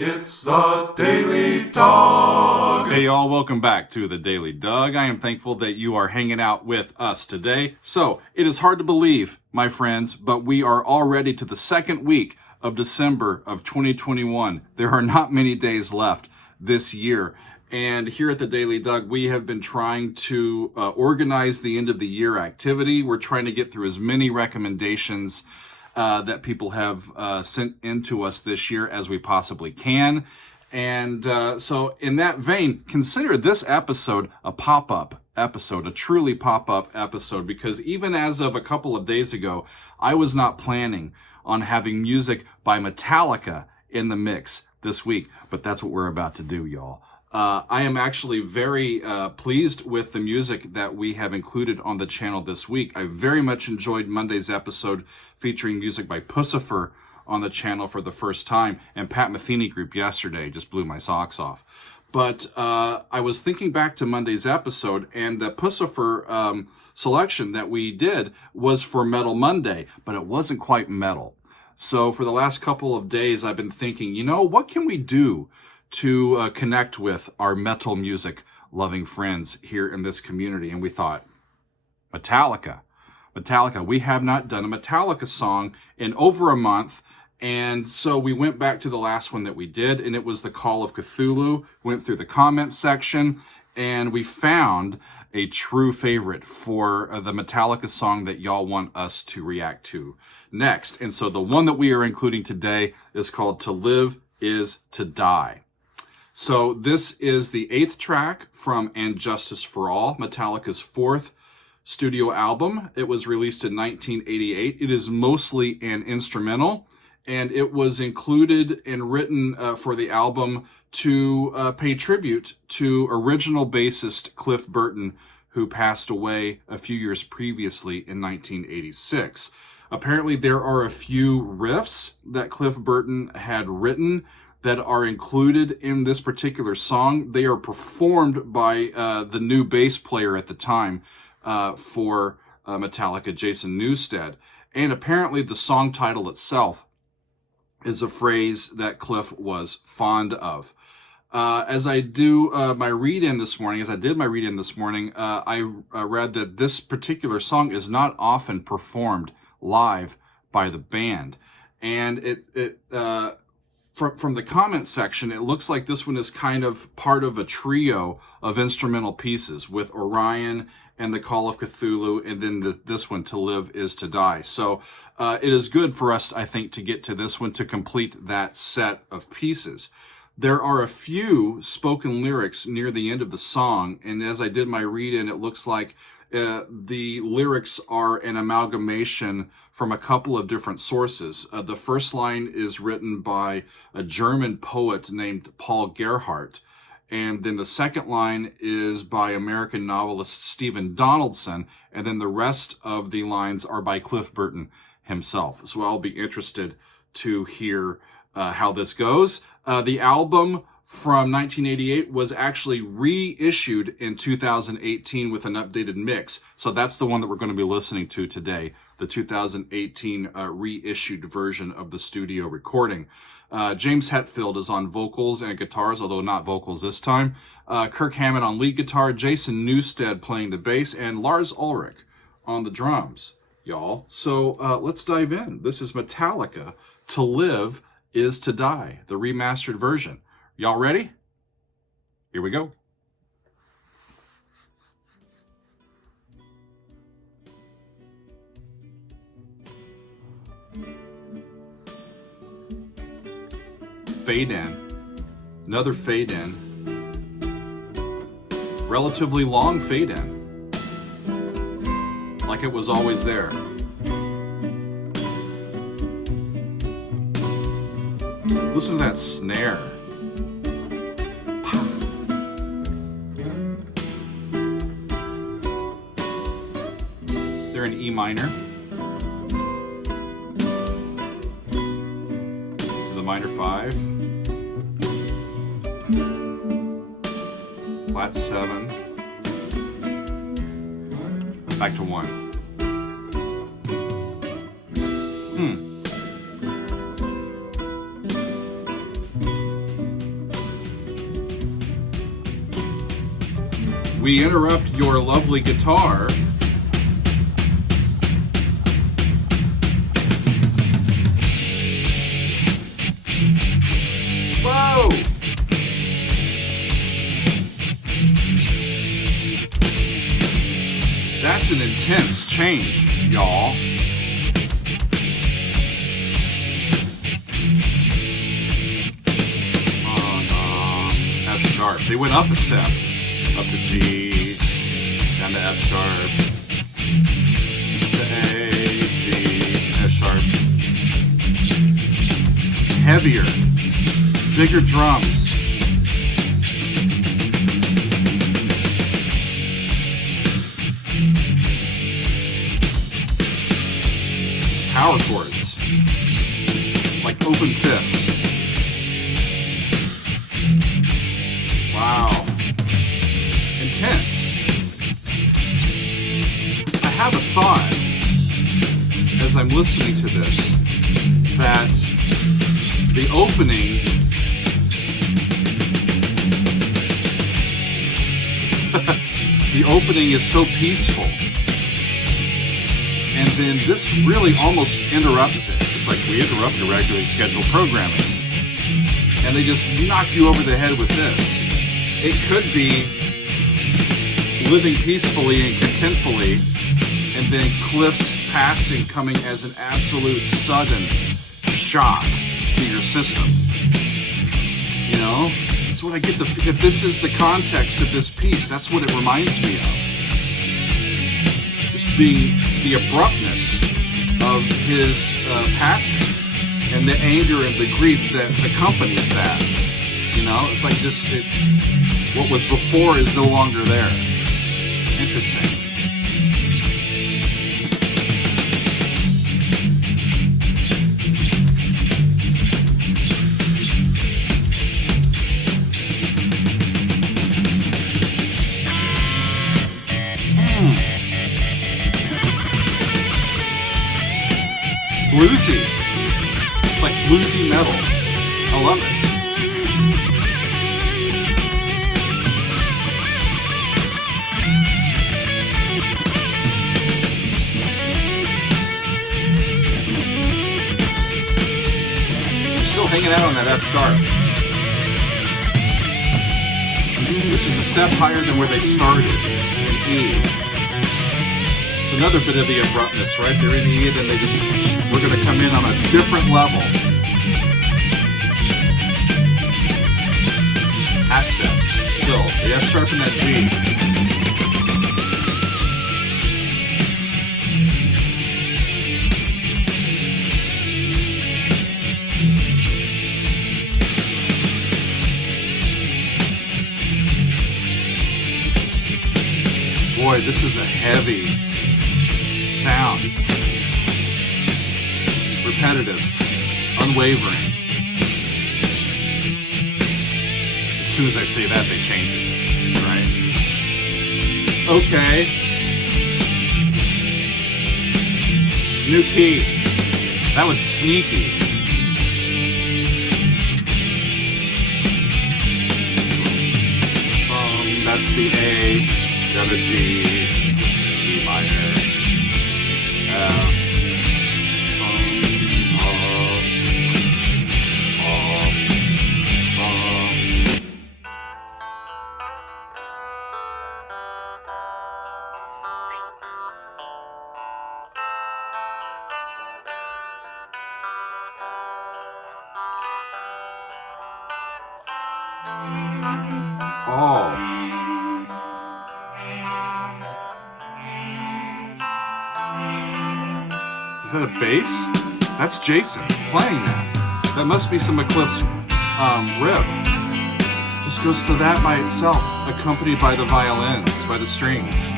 It's the Daily Dog. Hey y'all, welcome back to the Daily Doug. I am thankful that you are hanging out with us today. So, it is hard to believe, my friends, but we are already to the second week of December of 2021. There are not many days left this year. And here at the Daily Doug, we have been trying to organize the end of the year activity. We're trying to get through as many recommendations that people have sent into us this year as we possibly can. And so in that vein, consider this episode a pop-up episode, a truly pop-up episode, because even as of a couple of days ago, I was not planning on having music by Metallica in the mix this week, but that's what we're about to do, y'all. I am actually very pleased with the music that we have included on the channel this week. I very much enjoyed Monday's episode featuring music by Pussifer on the channel for the first time, and Pat Metheny Group yesterday just blew my socks off. But I was thinking back to Monday's episode, and the Pussifer selection that we did was for Metal Monday, but it wasn't quite metal. So for the last couple of days, I've been thinking, what can we do to connect with our metal music loving friends here in this community? And we thought, Metallica. We have not done a Metallica song in over a month. And so we went back to the last one that we did, and it was the Call of Cthulhu. Went through the comment section, and we found a true favorite for the Metallica song that y'all want us to react to next. And so the one that we are including today is called To Live Is to Die. So this is the 8th track from And Justice for All, Metallica's 4th studio album. It was released in 1988. It is mostly an instrumental, and it was included and written for the album to pay tribute to original bassist Cliff Burton, who passed away a few years previously in 1986. Apparently there are a few riffs that Cliff Burton had written that are included in this particular song. They are performed by the new bass player at the time for Metallica, Jason Newsted. And apparently the song title itself is a phrase that Cliff was fond of. As I do my read-in this morning, I read that this particular song is not often performed live by the band. And from the comment section, it looks like this one is kind of part of a trio of instrumental pieces with Orion and the Call of Cthulhu, and then this one, To Live Is to Die. So it is good for us, I think, to get to this one to complete that set of pieces. There are a few spoken lyrics near the end of the song, and as I did my read-in, it looks like the lyrics are an amalgamation from a couple of different sources. The first line is written by a German poet named Paul Gerhardt, and then the second line is by American novelist Stephen Donaldson, and then the rest of the lines are by Cliff Burton himself. So I'll be interested to hear how this goes. The album from 1988 was actually reissued in 2018 with an updated mix. So that's the one that we're going to be listening to today, the 2018 reissued version of the studio recording. James Hetfield is on vocals and guitars, although not vocals this time. Kirk Hammett on lead guitar, Jason Newsted playing the bass, and Lars Ulrich on the drums, y'all. So let's dive in. This is Metallica, To Live Is to Die, the remastered version. Y'all ready? Here we go. Fade in. Another fade in. Relatively long fade in. Like it was always there. Listen to that snare. They're in E minor. To the minor 5. Flat 7. Back to 1. we interrupt your lovely guitar. Whoa! That's an intense change, y'all. F sharp. They went up a step. Up to G, down to F sharp, to A, G, F sharp. Heavier, bigger drums. Power chords, like open fists. Wow, intense. I have a thought as I'm listening to this that the opening the opening is so peaceful. And then this really almost interrupts it. It's like we interrupt your regularly scheduled programming. And they just knock you over the head with this. It could be living peacefully and contentfully, and then Cliff's passing coming as an absolute sudden shock to your system. You know? That's what I get. If this is the context of this piece, that's what it reminds me of. Just being the abruptness of his passing and the anger and the grief that accompanies that. You know, it's like just what was before is no longer there. Interesting. Bluesy. It's like bluesy metal. I love it. You're still hanging out on that F sharp, which is a step higher than where they started in E. It's another bit of the abruptness, right? They're in E, then we're going to come in on a different level. Half steps, still. The F sharp and that G. Boy, this is a heavy sound. Repetitive, unwavering. As soon as I say that, they change it, right? Okay. New key. That was sneaky. That's the A, the G, E minor, F. Oh. Is that a bass? That's Jason playing that. That must be some of Cliff's riff. Just goes to that by itself, accompanied by the violins, by the strings.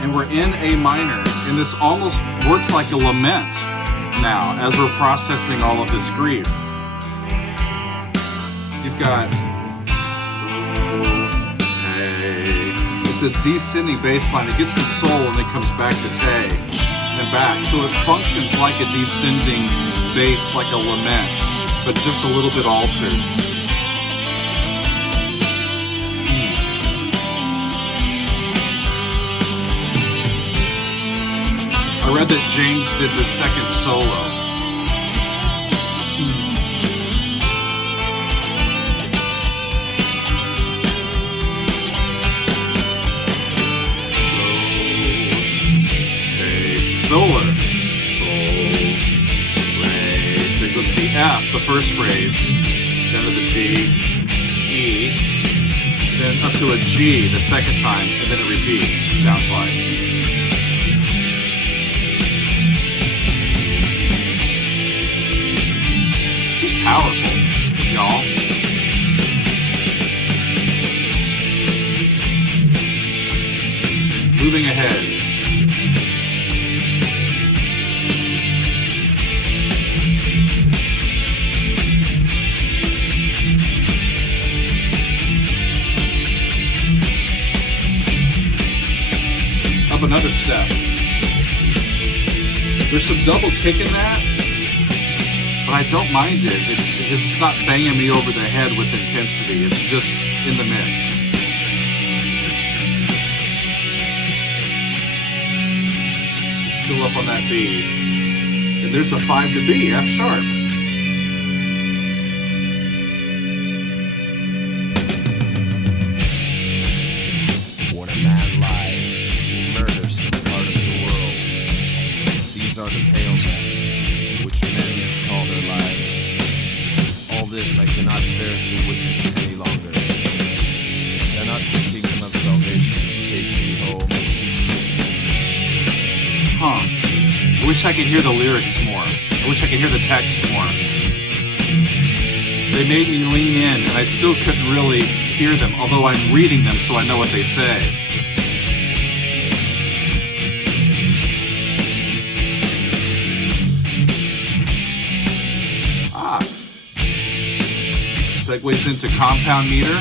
And we're in A minor, and this almost works like a lament now as we're processing all of this grief. You've got it's a descending bass line. It gets to sol and then comes back to te and then back. So it functions like a descending bass, like a lament, but just a little bit altered. I read that James did the second solo. Solar. Sol. Re. There goes the F, the first phrase. Then to the G. E. Then up to a G the second time, and then it repeats, sounds like. This is powerful, y'all. Moving ahead. Another step. There's some double kick in that, but I don't mind it. It's not banging me over the head with intensity. It's just in the mix. Still up on that B. And there's a 5 to B, F sharp. I wish I could hear the lyrics more. I wish I could hear the text more. They made me lean in, and I still couldn't really hear them, although I'm reading them so I know what they say. Segues into compound meter.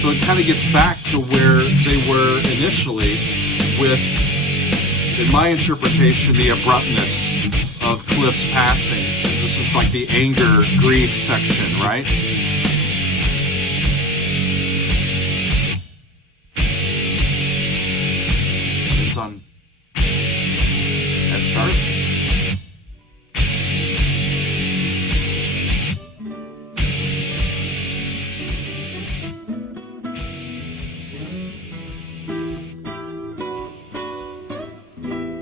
So it kind of gets back to where they were initially with, in my interpretation, the abruptness of Cliff's passing. This is like the anger, grief section, right? It's on F sharp.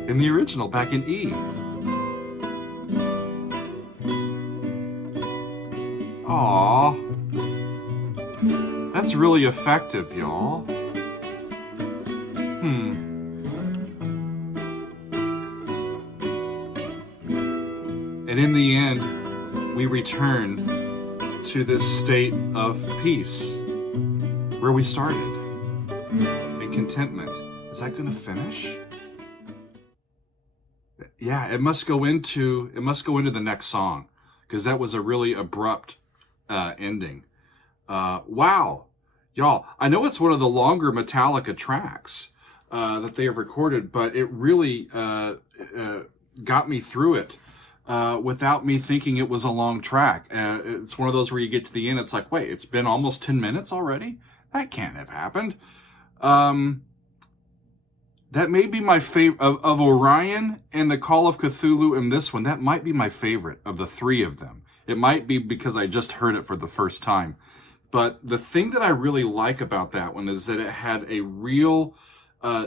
In the original, back in E. Aww. That's really effective, y'all. And in the end, we return to this state of peace where we started, and contentment. Is that gonna finish? Yeah, it must go into the next song, because that was a really abrupt ending. Wow, y'all! I know it's one of the longer Metallica tracks that they have recorded, but it really got me through it without me thinking it was a long track. It's one of those where you get to the end, it's like, wait, it's been almost 10 minutes already? That can't have happened. That may be my favorite of Orion and the Call of Cthulhu, and this one. That might be my favorite of the three of them. It might be because I just heard it for the first time. But the thing that I really like about that one is that it had a real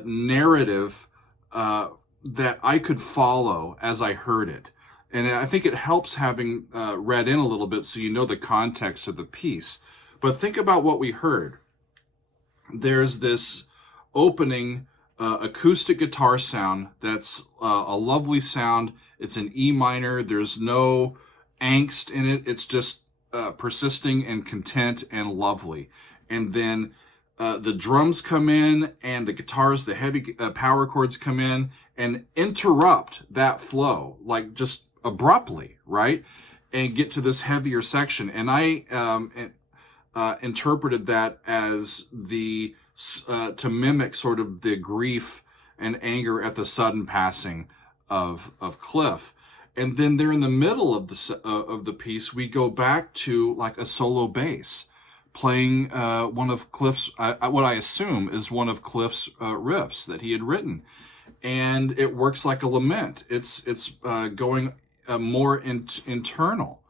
narrative that I could follow as I heard it. And I think it helps having read in a little bit so you know the context of the piece. But think about what we heard. There's this opening acoustic guitar sound that's a lovely sound. It's an E minor. There's no angst in it. It's just persisting and content and lovely. And then the drums come in and the guitars, the heavy power chords come in and interrupt that flow, like just abruptly, right? and get to this heavier section. And I interpreted that as to mimic sort of the grief and anger at the sudden passing of Cliff. And then there in the middle of the piece, we go back to like a solo bass playing one of Cliff's, what I assume is one of Cliff's riffs that he had written. And it works like a lament. It's going more internal,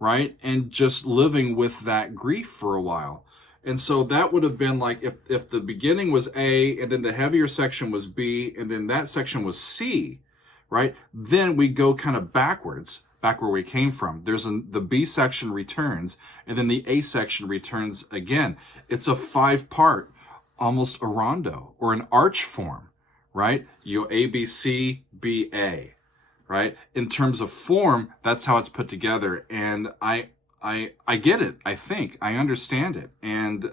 right? And just living with that grief for a while. And so that would have been like if the beginning was A, and then the heavier section was B, and then that section was C, right? Then we go kind of backwards, back where we came from. The B section returns, and then the A section returns again. It's a 5-part, almost a rondo or an arch form, right? You A, B, C, B, A, right? In terms of form, that's how it's put together. And I get it. I think I understand it. And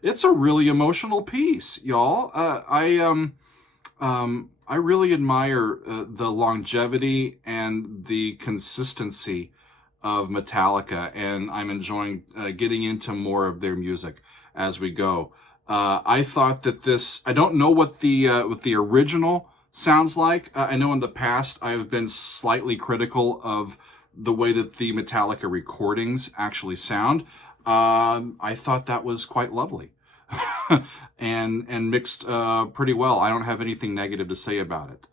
it's a really emotional piece, y'all. I really admire the longevity and the consistency of Metallica, and I'm enjoying getting into more of their music as we go. I thought that I don't know what the original sounds like. I know in the past I've been slightly critical of the way that the Metallica recordings actually sound. I thought that was quite lovely. and mixed pretty well. I don't have anything negative to say about it.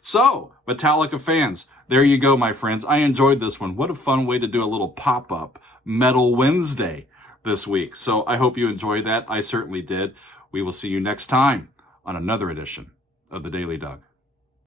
So, Metallica fans, there you go, my friends. I enjoyed this one. What a fun way to do a little pop-up Metal Wednesday this week. So I hope you enjoyed that. I certainly did. We will see you next time on another edition of the Daily Doug.